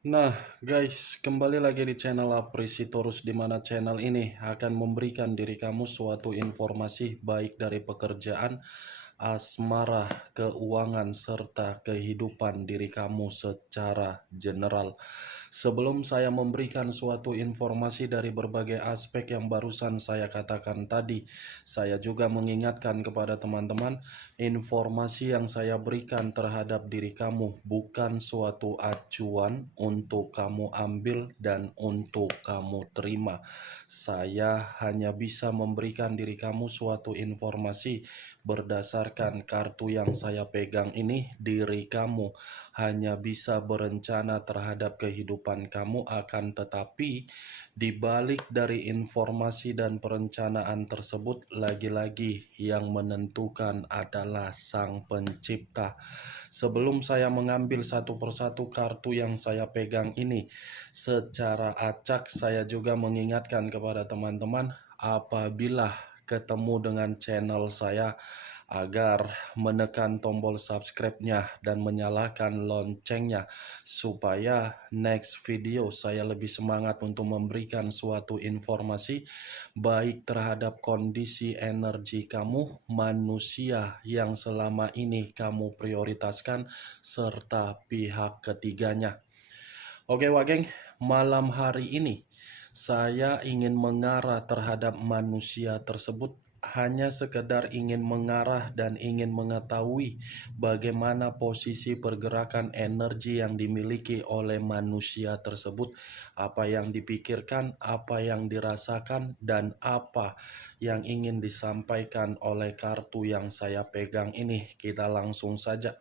Nah, guys, kembali lagi di channel Apresitorus, di mana channel ini akan memberikan diri kamu suatu informasi baik dari pekerjaan, asmara, keuangan, serta kehidupan diri kamu secara general. Sebelum saya memberikan suatu informasi dari berbagai aspek yang barusan saya katakan tadi, saya juga mengingatkan kepada teman-teman, informasi yang saya berikan terhadap diri kamu bukan suatu acuan untuk kamu ambil dan untuk kamu terima. Saya hanya bisa memberikan diri kamu suatu informasi berdasarkan kartu yang saya pegang ini. Diri kamu hanya bisa berencana terhadap kehidupan kamu, akan tetapi di balik dari informasi dan perencanaan tersebut, lagi-lagi yang menentukan adalah Sang Pencipta. Sebelum saya mengambil satu persatu kartu yang saya pegang ini secara acak, saya juga mengingatkan kepada teman-teman, apabila ketemu dengan channel saya, agar menekan tombol subscribe-nya dan menyalakan loncengnya, supaya next video saya lebih semangat untuk memberikan suatu informasi baik terhadap kondisi energi kamu, manusia yang selama ini kamu prioritaskan, serta pihak ketiganya. Oke Wageng, malam hari ini saya ingin mengarah terhadap manusia tersebut, hanya sekedar ingin mengarah dan ingin mengetahui bagaimana posisi pergerakan energi yang dimiliki oleh manusia tersebut, apa yang dipikirkan, apa yang dirasakan, dan apa yang ingin disampaikan oleh kartu yang saya pegang ini. Kita langsung saja.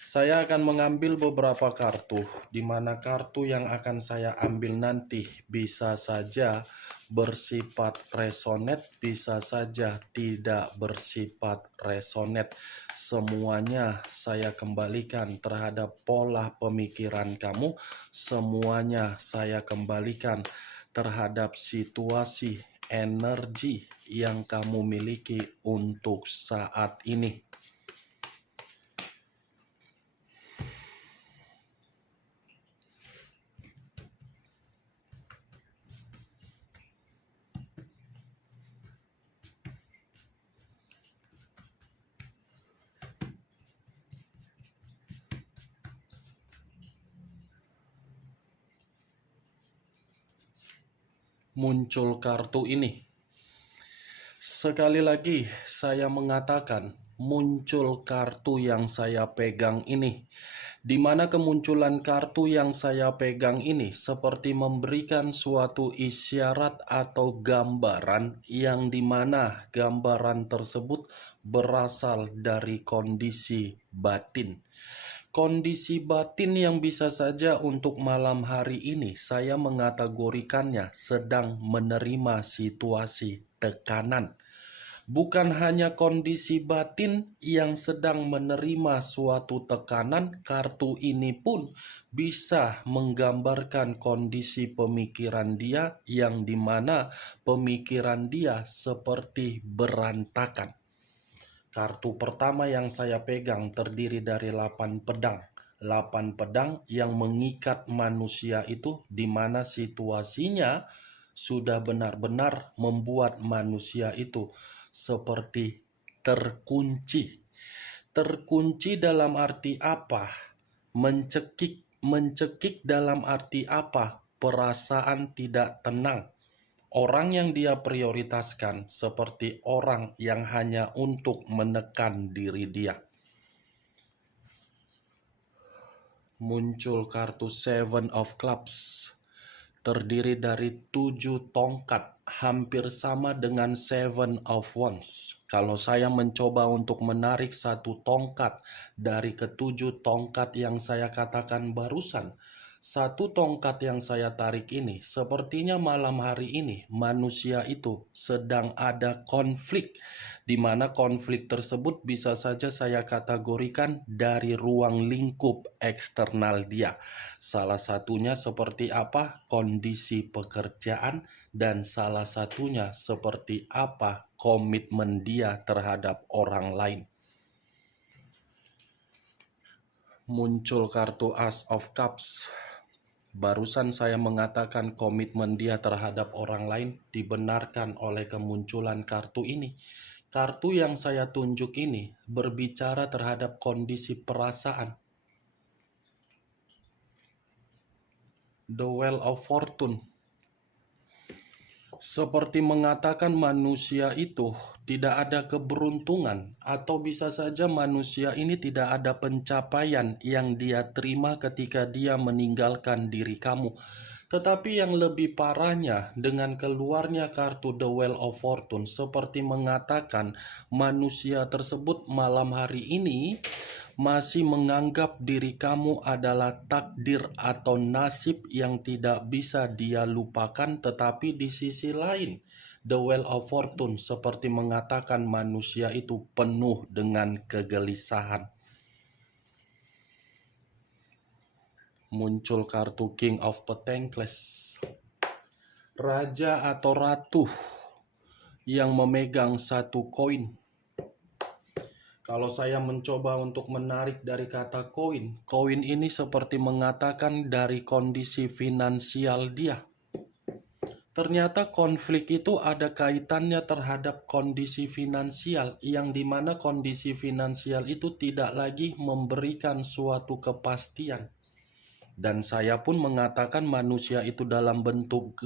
Saya akan mengambil beberapa kartu, di mana kartu yang akan saya ambil nanti bisa saja bersifat resonate, bisa saja tidak bersifat resonate. Semuanya saya kembalikan terhadap pola pemikiran kamu, semuanya saya kembalikan terhadap situasi energi yang kamu miliki untuk saat ini. Muncul kartu ini. Sekali lagi saya mengatakan, muncul kartu yang saya pegang ini, di mana kemunculan kartu yang saya pegang ini seperti memberikan suatu isyarat atau gambaran, yang dimana gambaran tersebut berasal dari kondisi batin. Kondisi batin yang bisa saja untuk malam hari ini saya mengategorikannya sedang menerima situasi tekanan. Bukan hanya kondisi batin yang sedang menerima suatu tekanan, kartu ini pun bisa menggambarkan kondisi pemikiran dia, yang dimana pemikiran dia seperti berantakan. Kartu pertama yang saya pegang terdiri dari 8 pedang. 8 pedang yang mengikat manusia itu, di mana situasinya sudah benar-benar membuat manusia itu seperti terkunci. Terkunci dalam arti apa? Mencekik dalam arti apa? Perasaan tidak tenang. Orang yang dia prioritaskan seperti orang yang hanya untuk menekan diri dia. Muncul kartu Seven of Clubs, terdiri dari 7 tongkat, hampir sama dengan Seven of Wands. Kalau saya mencoba untuk menarik satu tongkat dari ketujuh tongkat yang saya katakan barusan, satu tongkat yang saya tarik ini, sepertinya malam hari ini manusia itu sedang ada konflik, di mana konflik tersebut bisa saja saya kategorikan dari ruang lingkup eksternal dia. Salah satunya seperti apa? Kondisi pekerjaan, dan salah satunya seperti apa? Komitmen dia terhadap orang lain. Muncul kartu Ace of Cups, Barusan saya mengatakan komitmen dia terhadap orang lain dibenarkan oleh kemunculan kartu ini. Kartu yang saya tunjuk ini berbicara terhadap kondisi perasaan. The Wheel of Fortune. Seperti mengatakan manusia itu tidak ada keberuntungan, atau bisa saja manusia ini tidak ada pencapaian yang dia terima ketika dia meninggalkan diri kamu. Tetapi yang lebih parahnya, dengan keluarnya kartu The Wheel of Fortune seperti mengatakan manusia tersebut malam hari ini masih menganggap diri kamu adalah takdir atau nasib yang tidak bisa dia lupakan. Tetapi di sisi lain, The Wheel of Fortune seperti mengatakan manusia itu penuh dengan kegelisahan. Muncul kartu King of Pentacles, raja atau ratu yang memegang satu koin. Kalau saya mencoba untuk menarik dari kata koin, koin ini seperti mengatakan dari kondisi finansial dia. Ternyata konflik itu ada kaitannya terhadap kondisi finansial, yang dimana kondisi finansial itu tidak lagi memberikan suatu kepastian. Dan saya pun mengatakan manusia itu dalam bentuk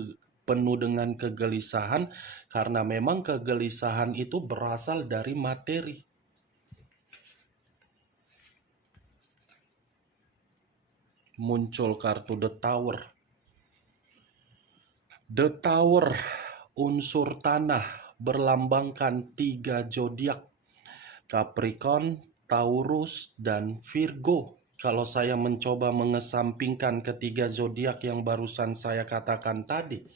penuh dengan kegelisahan, karena memang kegelisahan itu berasal dari materi. Muncul kartu The Tower. The Tower, unsur tanah, berlambangkan 3 zodiak, Capricorn, Taurus, dan Virgo. Kalau saya mencoba mengesampingkan ketiga zodiak yang barusan saya katakan tadi,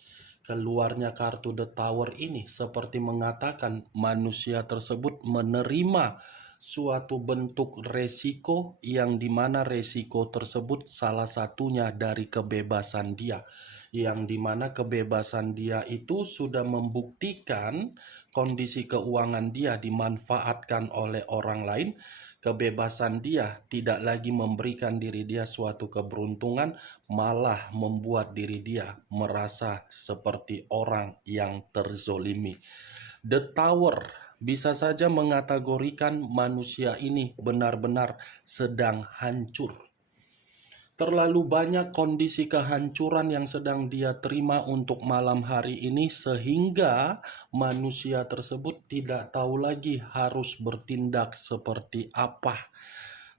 keluarnya kartu The Tower ini seperti mengatakan manusia tersebut menerima suatu bentuk resiko, yang dimana resiko tersebut salah satunya dari kebebasan dia, yang dimana kebebasan dia itu sudah membuktikan kondisi keuangan dia dimanfaatkan oleh orang lain. Kebebasan dia tidak lagi memberikan diri dia suatu keberuntungan, malah membuat diri dia merasa seperti orang yang terzolimi. The Tower bisa saja mengategorikan manusia ini benar-benar sedang hancur. Terlalu banyak kondisi kehancuran yang sedang dia terima untuk malam hari ini, sehingga manusia tersebut tidak tahu lagi harus bertindak seperti apa.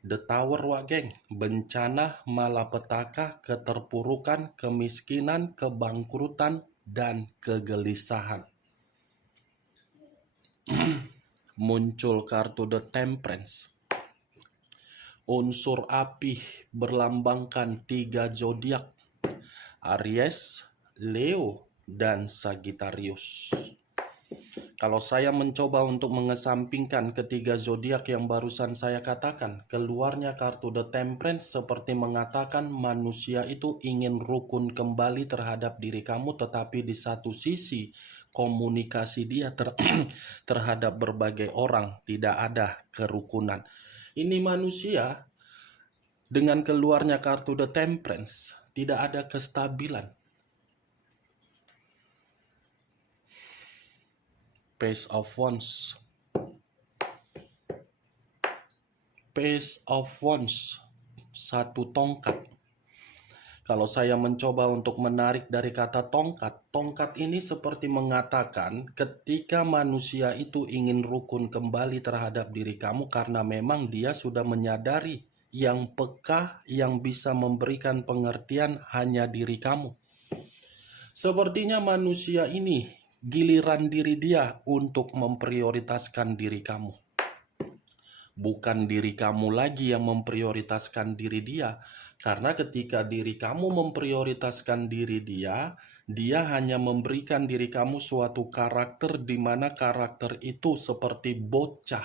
The Tower, wak geng, bencana, malapetaka, keterpurukan, kemiskinan, kebangkrutan, dan kegelisahan. Muncul kartu The Temperance, unsur api, berlambangkan 3 zodiak, Aries, Leo, dan Sagittarius. Kalau saya mencoba untuk mengesampingkan ketiga zodiak yang barusan saya katakan, keluarnya kartu The Temperance seperti mengatakan manusia itu ingin rukun kembali terhadap diri kamu, tetapi di satu sisi komunikasi dia terhadap berbagai orang tidak ada kerukunan. Ini manusia dengan keluarnya kartu The Temperance tidak ada kestabilan. Page of Wands. Page of Wands, satu tongkat. Kalau saya mencoba untuk menarik dari kata tongkat, tongkat ini seperti mengatakan ketika manusia itu ingin rukun kembali terhadap diri kamu, karena memang dia sudah menyadari yang peka, yang bisa memberikan pengertian hanya diri kamu. Sepertinya manusia ini giliran diri dia untuk memprioritaskan diri kamu. Bukan diri kamu lagi yang memprioritaskan diri dia. Karena ketika diri kamu memprioritaskan diri dia, dia hanya memberikan diri kamu suatu karakter di mana karakter itu seperti bocah.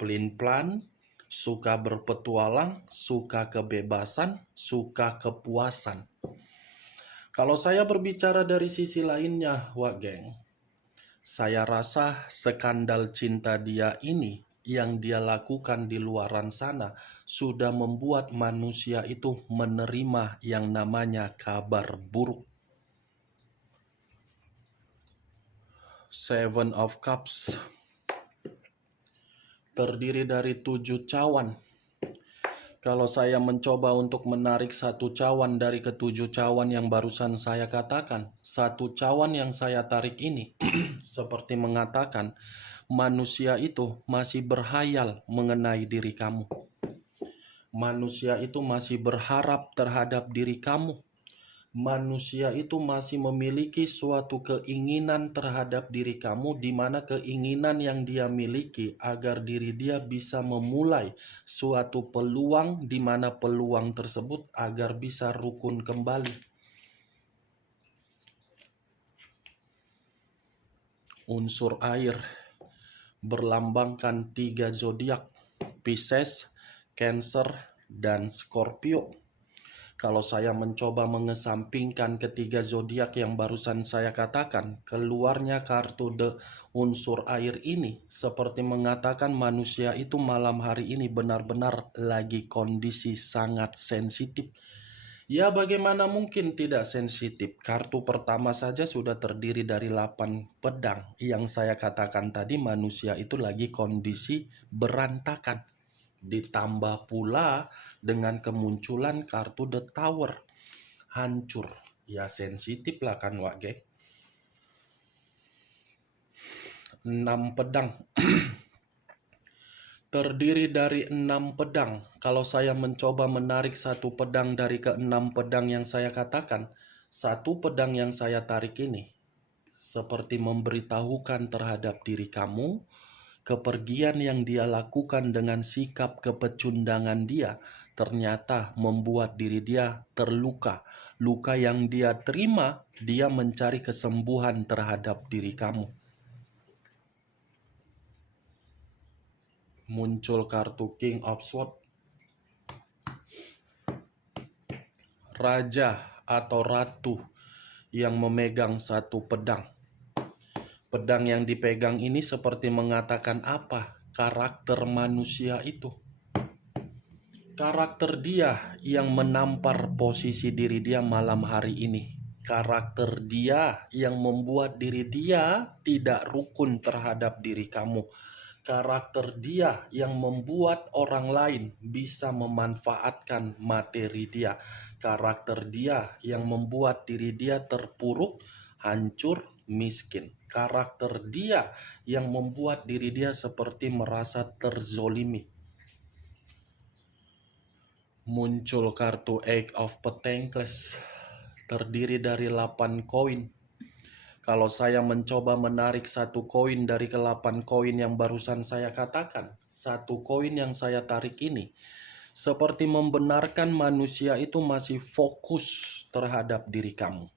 Pelin-pelan, suka berpetualang, suka kebebasan, suka kepuasan. Kalau saya berbicara dari sisi lainnya, wak geng, saya rasa skandal cinta dia ini yang dia lakukan di luaran sana sudah membuat manusia itu menerima yang namanya kabar buruk. Seven of Cups terdiri dari 7 cawan. Kalau saya mencoba untuk menarik satu cawan dari ketujuh cawan yang barusan saya katakan, satu cawan yang saya tarik ini seperti mengatakan manusia itu masih berhayal mengenai diri kamu. Manusia itu masih berharap terhadap diri kamu. Manusia itu masih memiliki suatu keinginan terhadap diri kamu, di mana keinginan yang dia miliki agar diri dia bisa memulai suatu peluang, di mana peluang tersebut agar bisa rukun kembali. Unsur air berlambangkan 3 zodiak, Pisces, Cancer, dan Scorpio. Kalau saya mencoba mengesampingkan ketiga zodiak yang barusan saya katakan, keluarnya kartu unsur air ini seperti mengatakan manusia itu malam hari ini benar-benar lagi kondisi sangat sensitif. Ya, bagaimana mungkin tidak sensitif? Kartu pertama saja sudah terdiri dari 8 pedang. Yang saya katakan tadi manusia itu lagi kondisi berantakan. Ditambah pula dengan kemunculan kartu The Tower, hancur. Ya sensitif lah kan wage. 6 pedang terdiri dari 6 pedang. Kalau saya mencoba menarik satu pedang dari ke-6 pedang yang saya katakan, satu pedang yang saya tarik ini seperti memberitahukan terhadap diri kamu, kepergian yang dia lakukan dengan sikap kepecundangan dia ternyata membuat diri dia terluka. Luka yang dia terima, dia mencari kesembuhan terhadap diri kamu. Muncul kartu King of Swords. Raja atau ratu yang memegang satu pedang. Pedang yang dipegang ini seperti mengatakan apa? Karakter manusia itu. Karakter dia yang menampar posisi diri dia malam hari ini. Karakter dia yang membuat diri dia tidak rukun terhadap diri kamu. Karakter dia yang membuat orang lain bisa memanfaatkan materi dia. Karakter dia yang membuat diri dia terpuruk, hancur, miskin. Karakter dia yang membuat diri dia seperti merasa terzolimi. Muncul kartu Eight of Pentacles terdiri dari 8 koin. Kalau saya mencoba menarik satu koin dari ke-8 koin yang barusan saya katakan, satu koin yang saya tarik ini seperti membenarkan manusia itu masih fokus terhadap diri kamu.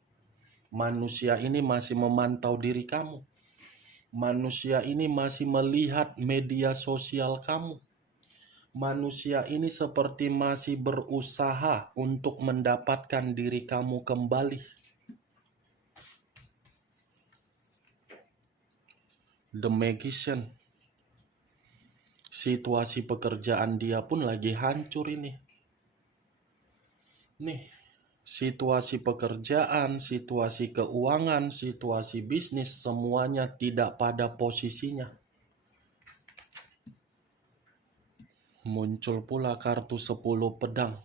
Manusia ini masih memantau diri kamu. Manusia ini masih melihat media sosial kamu. Manusia ini seperti masih berusaha untuk mendapatkan diri kamu kembali. The Magician. Situasi pekerjaan dia pun lagi hancur ini. Nih, situasi pekerjaan, situasi keuangan, situasi bisnis, semuanya tidak pada posisinya. Muncul pula kartu 10 pedang.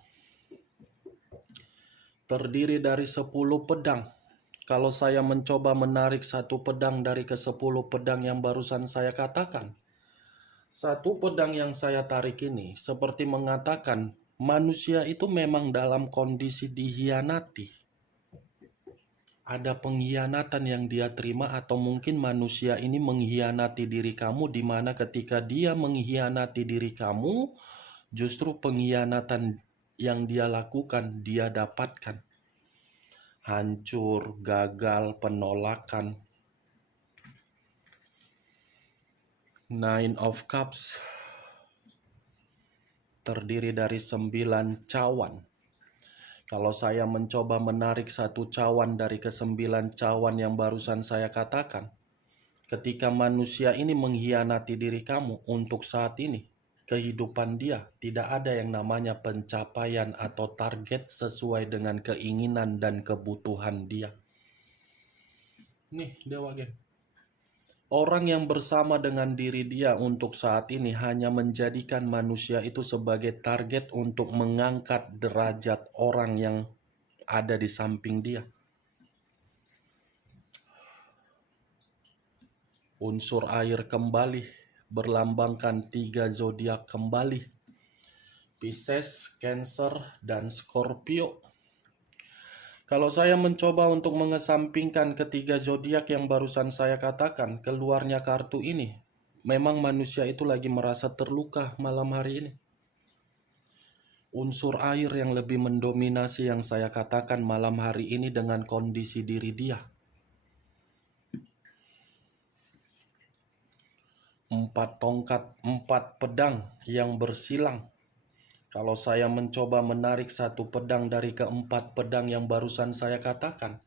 Terdiri dari 10 pedang. Kalau saya mencoba menarik satu pedang dari ke-10 pedang yang barusan saya katakan, satu pedang yang saya tarik ini seperti mengatakan manusia itu memang dalam kondisi dihianati. Ada pengkhianatan yang dia terima, atau mungkin manusia ini mengkhianati diri kamu, di mana ketika dia mengkhianati diri kamu, justru pengkhianatan yang dia lakukan dia dapatkan. Hancur, gagal, penolakan. Nine of Cups terdiri dari 9 cawan. Kalau saya mencoba menarik satu cawan dari ke-9 cawan yang barusan saya katakan, ketika manusia ini mengkhianati diri kamu untuk saat ini, kehidupan dia tidak ada yang namanya pencapaian atau target sesuai dengan keinginan dan kebutuhan dia. Nih, Dewa Geng. Orang yang bersama dengan diri dia untuk saat ini hanya menjadikan manusia itu sebagai target untuk mengangkat derajat orang yang ada di samping dia. Unsur air kembali, berlambangkan 3 zodiak kembali. Pisces, Cancer, dan Scorpio. Kalau saya mencoba untuk mengesampingkan ketiga zodiak yang barusan saya katakan, keluarnya kartu ini, memang manusia itu lagi merasa terluka malam hari ini. Unsur air yang lebih mendominasi yang saya katakan malam hari ini dengan kondisi diri dia. 4 tongkat, 4 pedang yang bersilang. Kalau saya mencoba menarik 1 pedang dari ke-4 pedang yang barusan saya katakan,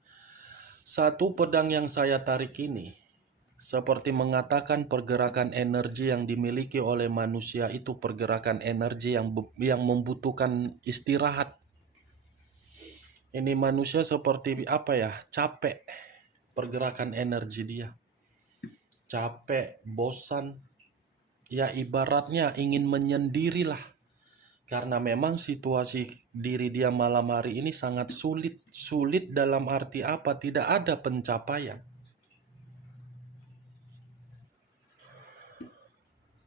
1 pedang yang saya tarik ini seperti mengatakan pergerakan energi yang dimiliki oleh manusia itu pergerakan energi yang membutuhkan istirahat. Ini manusia seperti apa ya? Capek pergerakan energi dia. Capek, bosan, ya ibaratnya ingin menyendirilah. Karena memang situasi diri dia malam hari ini sangat sulit. Sulit dalam arti apa? Tidak ada pencapaian.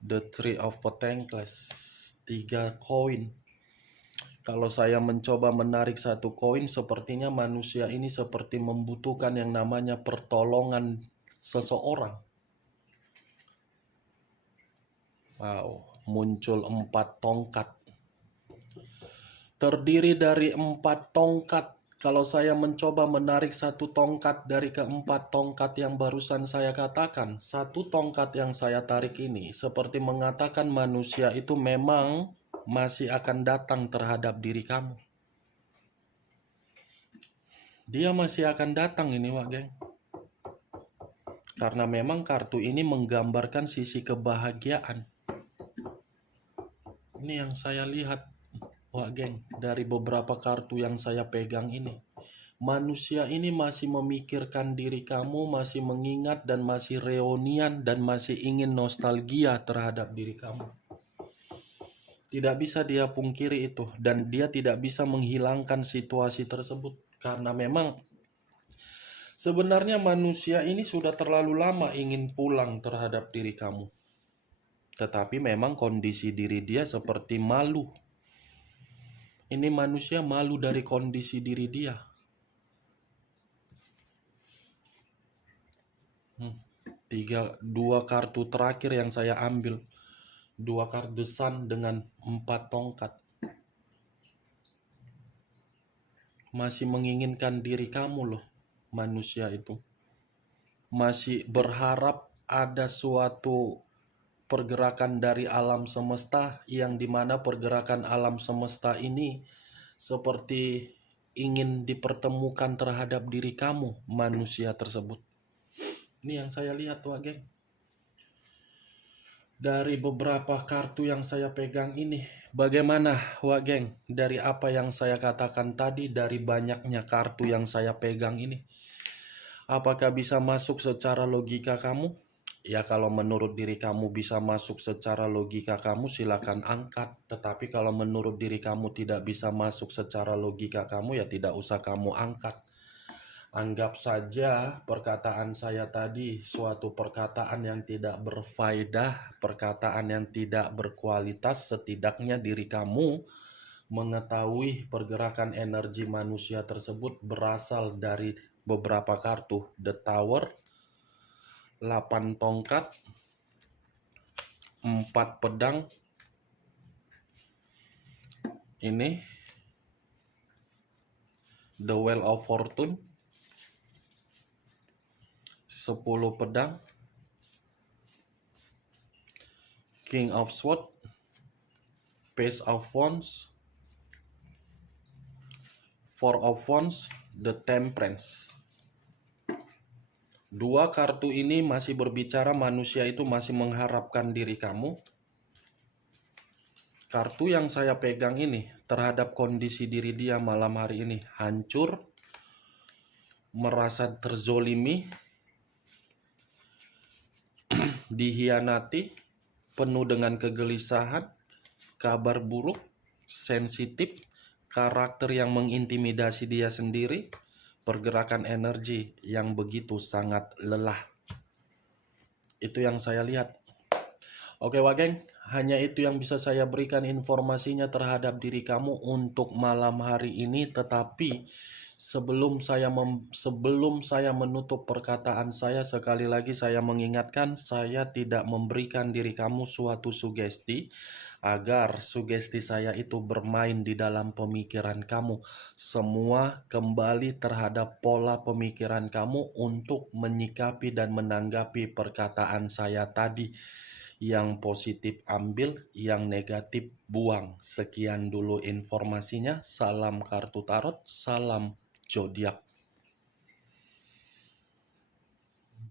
The Three of Pentacles, 3 koin. Kalau saya mencoba menarik 1 koin, sepertinya manusia ini seperti membutuhkan yang namanya pertolongan seseorang. Wow, muncul 4 tongkat. Terdiri dari 4 tongkat. Kalau saya mencoba menarik 1 tongkat dari ke-4 tongkat yang barusan saya katakan, 1 tongkat yang saya tarik ini seperti mengatakan manusia itu memang masih akan datang terhadap diri kamu. Dia masih akan datang ini, Wak Geng. Karena memang kartu ini menggambarkan sisi kebahagiaan. Ini yang saya lihat, Wak Geng, dari beberapa kartu yang saya pegang ini. Manusia ini masih memikirkan diri kamu, masih mengingat dan masih reunian dan masih ingin nostalgia terhadap diri kamu. Tidak bisa dia pungkiri itu dan dia tidak bisa menghilangkan situasi tersebut karena memang sebenarnya manusia ini sudah terlalu lama ingin pulang terhadap diri kamu. Tetapi memang kondisi diri dia seperti malu. Ini manusia malu dari kondisi diri dia. 2 kartu terakhir yang saya ambil. 2 kartu sun dengan 4 tongkat. Masih menginginkan diri kamu loh, manusia itu. Masih berharap ada suatu pergerakan dari alam semesta yang dimana pergerakan alam semesta ini seperti ingin dipertemukan terhadap diri kamu, manusia tersebut. Ini yang saya lihat, Wak Geng. Dari beberapa kartu yang saya pegang ini, bagaimana, Wak Geng, dari apa yang saya katakan tadi, dari banyaknya kartu yang saya pegang ini? Apakah bisa masuk secara logika kamu? Ya kalau menurut diri kamu bisa masuk secara logika kamu, silakan angkat. Tetapi kalau menurut diri kamu tidak bisa masuk secara logika kamu, ya tidak usah kamu angkat. Anggap saja perkataan saya tadi suatu perkataan yang tidak berfaedah, perkataan yang tidak berkualitas. Setidaknya diri kamu mengetahui pergerakan energi manusia tersebut berasal dari beberapa kartu. The Tower, 8 tongkat, 4 pedang. Ini The Wheel of Fortune, 10 pedang, King of Swords, Page of Wands, 4 of Wands, The Temperance. Dua kartu ini masih berbicara manusia itu masih mengharapkan diri kamu. Kartu yang saya pegang ini terhadap kondisi diri dia malam hari ini hancur, merasa terzolimi, dihianati, penuh dengan kegelisahan, kabar buruk, sensitif, karakter yang mengintimidasi dia sendiri, pergerakan energi yang begitu sangat lelah. Itu yang saya lihat. Oke Wageng, hanya itu yang bisa saya berikan informasinya terhadap diri kamu untuk malam hari ini. Tetapi sebelum saya menutup perkataan saya, sekali lagi saya mengingatkan, saya tidak memberikan diri kamu suatu sugesti agar sugesti saya itu bermain di dalam pemikiran kamu. Semua kembali terhadap pola pemikiran kamu untuk menyikapi dan menanggapi perkataan saya tadi. Yang positif ambil, yang negatif buang. Sekian dulu informasinya. Salam kartu tarot, salam zodiak.